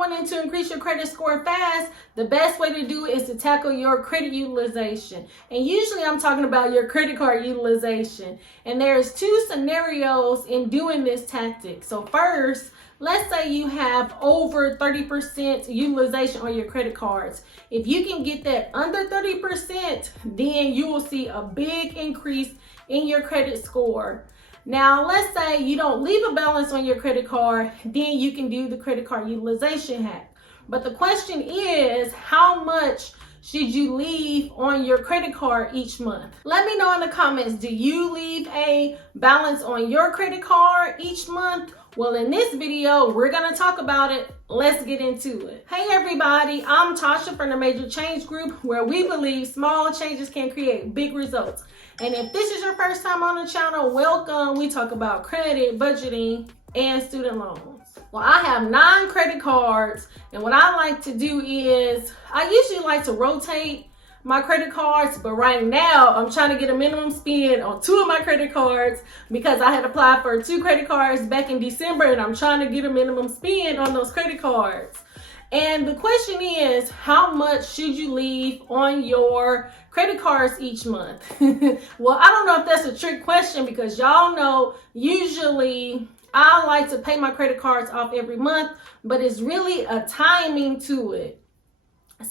wanting to increase your credit score fast, the best way to do it is to tackle your credit utilization. And usually I'm talking about your credit card utilization. And there's two scenarios in doing this tactic. So first, let's say you have over 30% utilization on your credit cards. If you can get that under 30%, then you will see a big increase in your credit score. Now, let's say you don't leave a balance on your credit card, then you can do the credit card utilization hack. But the question is, how much should you leave on your credit card each month? Let me know in the comments, do you leave a balance on your credit card each month? Well, in this video, we're gonna talk about it. Let's get into it. Hey everybody, I'm Tasha from the Major Change Group, where we believe small changes can create big results. And if this is your first time on the channel, welcome. We talk about credit, budgeting, and student loans. Well, I have 9 credit cards, and what I like to do is, I usually like to rotate my credit cards, but right now I'm trying to get a minimum spend on 2 of my credit cards because I had applied for 2 credit cards back in December, and I'm trying to get a minimum spend on those credit cards. And the question is, how much should you leave on your credit cards each month? Well, I don't know if that's a trick question because y'all know usually I like to pay my credit cards off every month, but it's really a timing to it.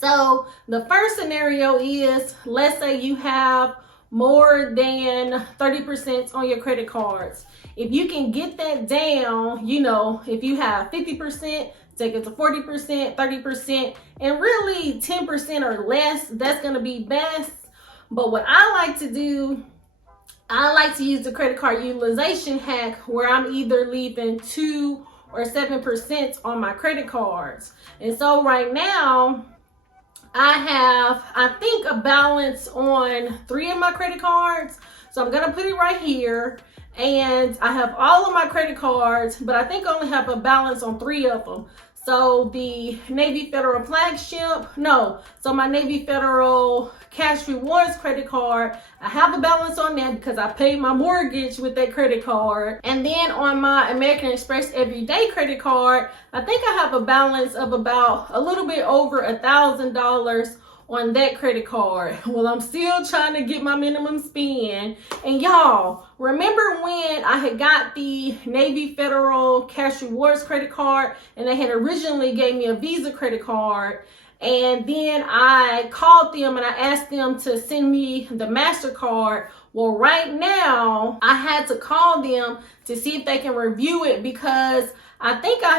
So the first scenario is, let's say you have more than 30% on your credit cards. If you can get that down, if you have 50%, take it to 40%, 30%, and really 10% or less, that's gonna be best. But what I like to do, I like to use the credit card utilization hack where I'm either leaving 2 or 7% on my credit cards. And so right now, I have, I think, a balance on 3 of my credit cards. So I'm gonna put it right here. And I have all of my credit cards, but I think I only have a balance on 3 of them. So the Navy Federal Flagship, so my Navy Federal Cash Rewards credit card, I have a balance on that because I paid my mortgage with that credit card. And then on my American Express Everyday credit card, I think I have a balance of about a little bit over $1,000 on that credit card. Well, I'm still trying to get my minimum spend. And y'all, remember when I had got the Navy Federal Cash Rewards credit card and they had originally gave me a Visa credit card? And then I called them and I asked them to send me the MasterCard. Well, right now I had to call them to see if they can review it because I think I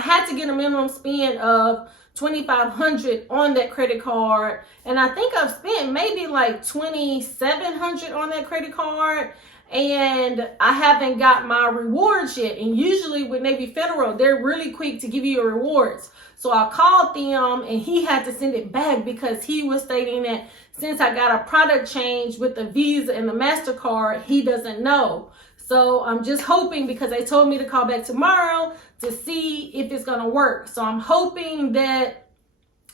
had to get a minimum spend of $2,500 on that credit card, and I think I've spent maybe like $2,700 on that credit card, and I haven't got my rewards yet. And usually with Navy Federal, they're really quick to give you your rewards. So I called them and he had to send it back because he was stating that since I got a product change with the Visa and the MasterCard, he doesn't know. So I'm just hoping, because they told me to call back tomorrow to see if it's gonna work. So I'm hoping that,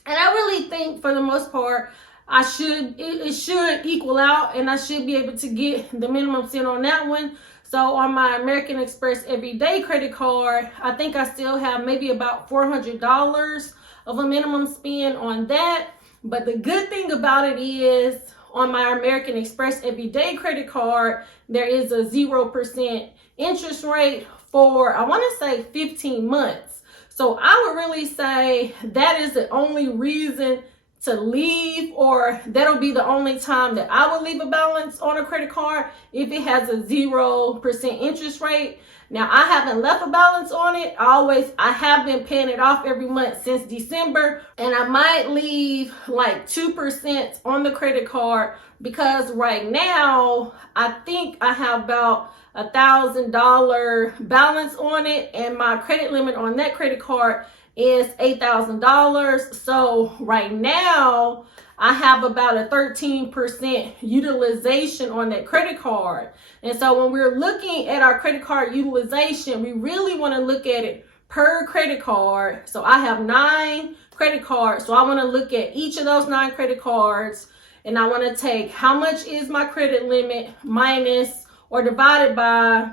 and I really think for the most part, it should equal out and I should be able to get the minimum spend on that one. So on my American Express Everyday credit card, I think I still have maybe about $400 of a minimum spend on that. But the good thing about it is, on my American Express Everyday credit card, there is a 0% interest rate for, I want to say 15 months. So I would really say that is the only reason to leave, or that'll be the only time that I would leave a balance on a credit card if it has a 0% interest rate. Now, I haven't left a balance on it. I have been paying it off every month since December, and I might leave like 2% on the credit card because right now I think I have about $1,000 balance on it, and my credit limit on that credit card is $8,000. So right now I have about a 13% utilization on that credit card. And so when we're looking at our credit card utilization, we really want to look at it per credit card. So I have 9 credit cards. So I want to look at each of those 9 credit cards, and I want to take how much is my credit limit minus or divided by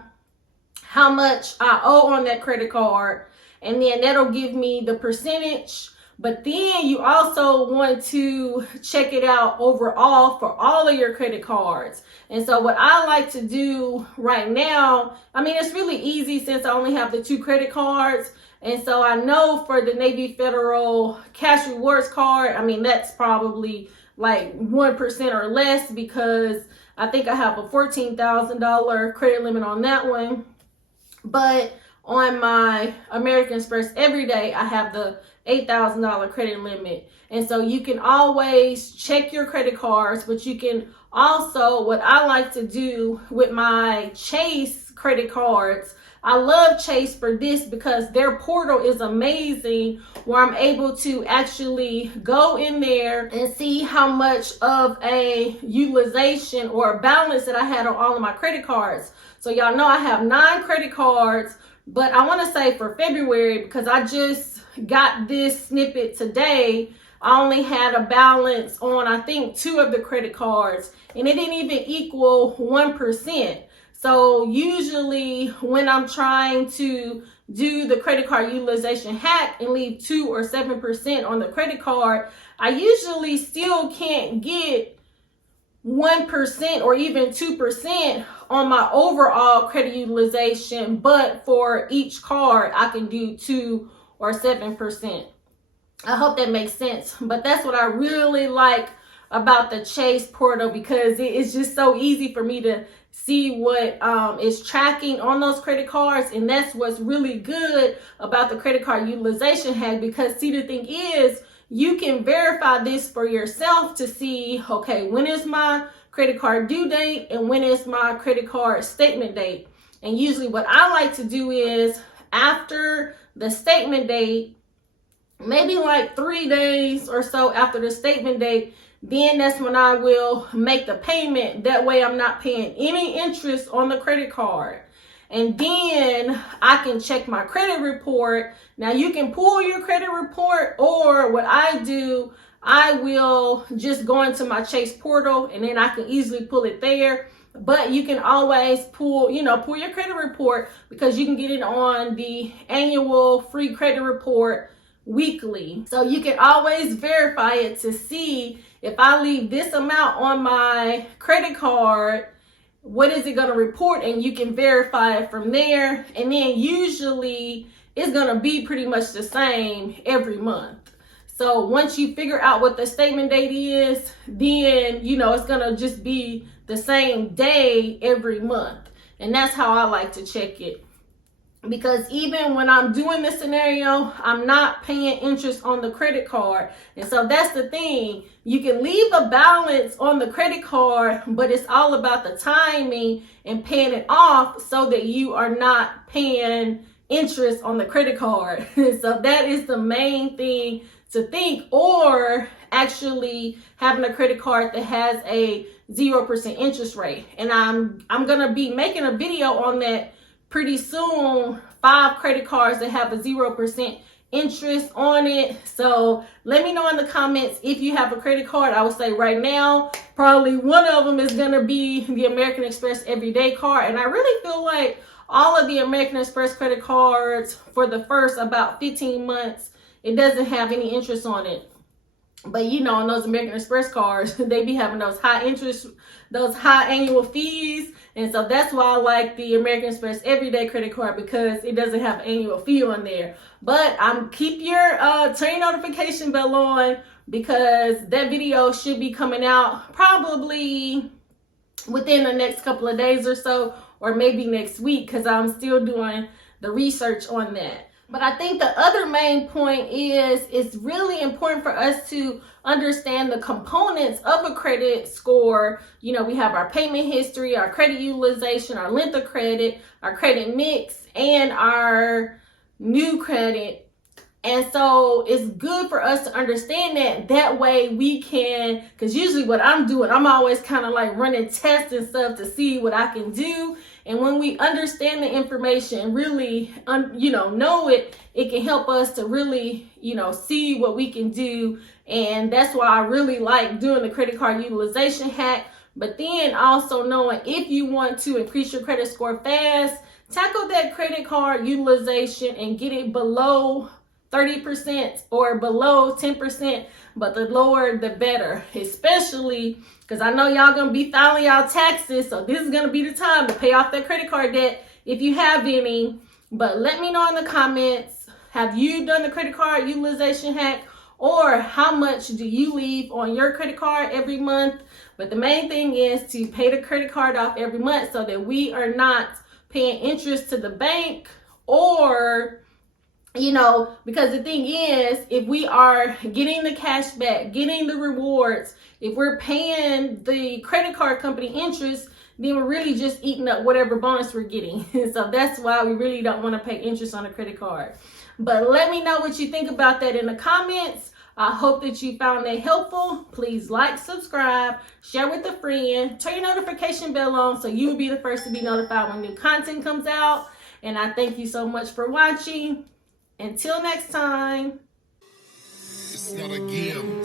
how much I owe on that credit card. and then that'll give me the percentage. But then you also want to check it out overall for all of your credit cards. And so what I like to do right now, I mean, it's really easy since I only have the 2 credit cards. And so I know for the Navy Federal Cash Rewards card, I mean, that's probably like 1% or less, because I think I have a $14,000 credit limit on that one. But on my American Express Everyday, I have the $8,000 credit limit. And so you can always check your credit cards, but you can also, what I like to do with my Chase credit cards, I love Chase for this because their portal is amazing, where I'm able to actually go in there and see how much of a utilization or a balance that I had on all of my credit cards. So y'all know I have 9 credit cards, but I want to say for February, because I just got this snippet today, I only had a balance on, I think, 2 of the credit cards, and it didn't even equal 1%. So usually when I'm trying to do the credit card utilization hack and leave 2 or 7% on the credit card, I usually still can't get 1% or even 2% on my overall credit utilization, but for each card I can do 2 or 7%. I hope that makes sense. But that's what I really like about the Chase portal, because it's just so easy for me to see what is tracking on those credit cards. And that's what's really good about the credit card utilization hack, because see, the thing is, you can verify this for yourself to see, okay, when is my credit card due date and when is my credit card statement date. And usually what I like to do is, after the statement date, maybe like 3 days or so after the statement date, then that's when I will make the payment. That way I'm not paying any interest on the credit card. And then I can check my credit report. Now you can pull your credit report, or what I do, I will just go into my Chase portal and then I can easily pull it there. But you can always pull your credit report, because you can get it on the annual free credit report weekly. So you can always verify it to see, if I leave this amount on my credit card, what is it going to report? And you can verify it from there. And then usually it's going to be pretty much the same every month. So once you figure out what the statement date is, then, it's going to just be the same day every month. And that's how I like to check it. Because even when I'm doing this scenario, I'm not paying interest on the credit card. And so that's the thing. You can leave a balance on the credit card, but it's all about the timing and paying it off so that you are not paying interest on the credit card. So that is the main thing to think. Or actually having a credit card that has a 0% interest rate. And I'm going to be making a video on that pretty soon. 5 credit cards that have a 0% interest on it. So let me know in the comments if you have a credit card. I would say right now, probably one of them is going to be the American Express Everyday card. And I really feel like all of the American Express credit cards, for the first about 15 months, it doesn't have any interest on it. But on those American Express cards, they be having those high interest, those high annual fees. And so that's why I like the American Express Everyday credit card, because it doesn't have annual fee on there. But keep your turn your notification bell on, because that video should be coming out probably within the next couple of days or so, or maybe next week, because I'm still doing the research on that. But I think the other main point is, it's really important for us to understand the components of a credit score. We have our payment history, our credit utilization, our length of credit, our credit mix, and our new credit. And so it's good for us to understand that. That way we can, because usually what I'm doing, I'm always kind of like running tests and stuff to see what I can do. And when we understand the information and really, know it, it can help us to really, see what we can do. And that's why I really like doing the credit card utilization hack. But then also knowing, if you want to increase your credit score fast, tackle that credit card utilization and get it below 30% or below 10%, but the lower the better, especially because I know y'all gonna be filing y'all taxes, so this is gonna be the time to pay off that credit card debt if you have any. But let me know in the comments, have you done the credit card utilization hack, or how much do you leave on your credit card every month? But the main thing is to pay the credit card off every month so that we are not paying interest to the bank, or because the thing is, if we are getting the cash back, getting the rewards, if we're paying the credit card company interest, then we're really just eating up whatever bonus we're getting. So that's why we really don't want to pay interest on a credit card. But let me know what you think about that in the comments. I hope that you found that helpful. Please like, subscribe, share with a friend, turn your notification bell on so you will be the first to be notified when new content comes out. And I thank you so much for watching. Until next time. It's not a game.